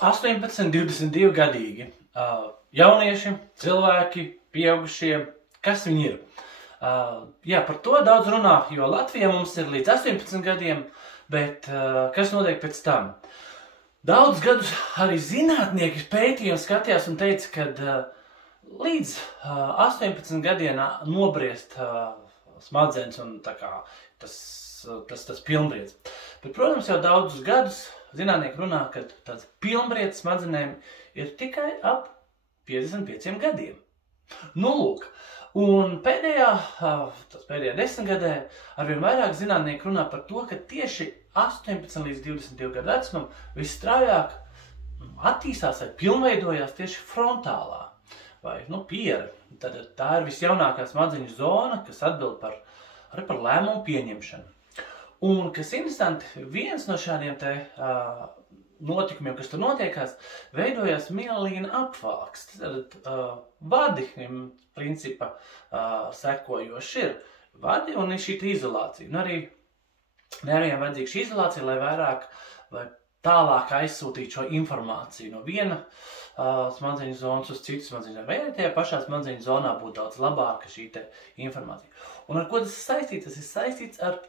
18, 22 gadīgi jaunieši, cilvēki, pieaugušie, kas viņi ir? Jā, par to daudz runā, jo Latvijā mums ir līdz 18 gadiem, bet kas notiek pēc tam? Daudz gadus arī zinātnieki pētīja un skatījās un teica, ka līdz 18 gadiem nobriest smadzenes un tā kā tas pilnbriedz. Bet, protams, jau daudzus gadus zinātnieki runā, ka tāds pilnbriedz smadzenēm ir tikai ap 55 gadiem. Nu, lūk, un pēdējā 10 gadē arvien vairāk zinātnieki runā par to, ka tieši 18 līdz 22 gadu vecumam visstraujāk attīstās vai pilnveidojās tieši frontālā vai piera. Tad tā ir visjaunākā smadzeņu zona, kas atbild arī par lēmumu pieņemšanu. Un, kas interesanti, viens no šādiem notikumiem, kas tur notiekās, veidojās mielīna apvalks. Tad vadi, principa, sekojoši ir vadi un ir šī izolācija. Un arī nerviem vajadzīga šī izolācija, lai vairāk vai tālāk aizsūtītu šo informāciju no viena smadzeņu zonas uz citu smadzeņu zonu. Vai arī tajā pašā smadzeņu zonā būtu daudz labāka šī informācija. Un ar ko tas ir saistīts? Tas ir saistīts ar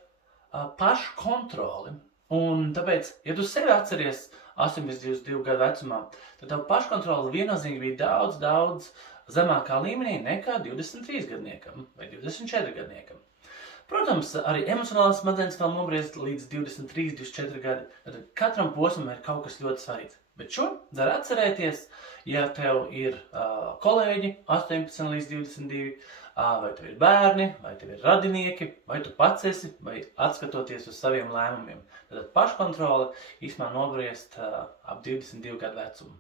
pašu kontroli. Un tāpēc, ja tu sevi atceries 18-22 gadu vecumā, tad tavu paškontroli viennozīmīgi bija daudz zemākā līmenī nekā 23 gadniekam vai 24 gadniekam. Protams, arī emocionālās smadzenes vēl nobriest līdz 23, 24 gadi. Tad katram posmam ir kaut kas ļoti svarīgs. Bet šo dzer atcerēties, ja tev ir kolēģi 18 līdz 22, vai tev ir bērni, vai tev ir radinieki, vai tu pats esi, vai atskatoties uz saviem lēmumiem. Tad paškontrole īsumā nobriest ap 22 gadu vecumu.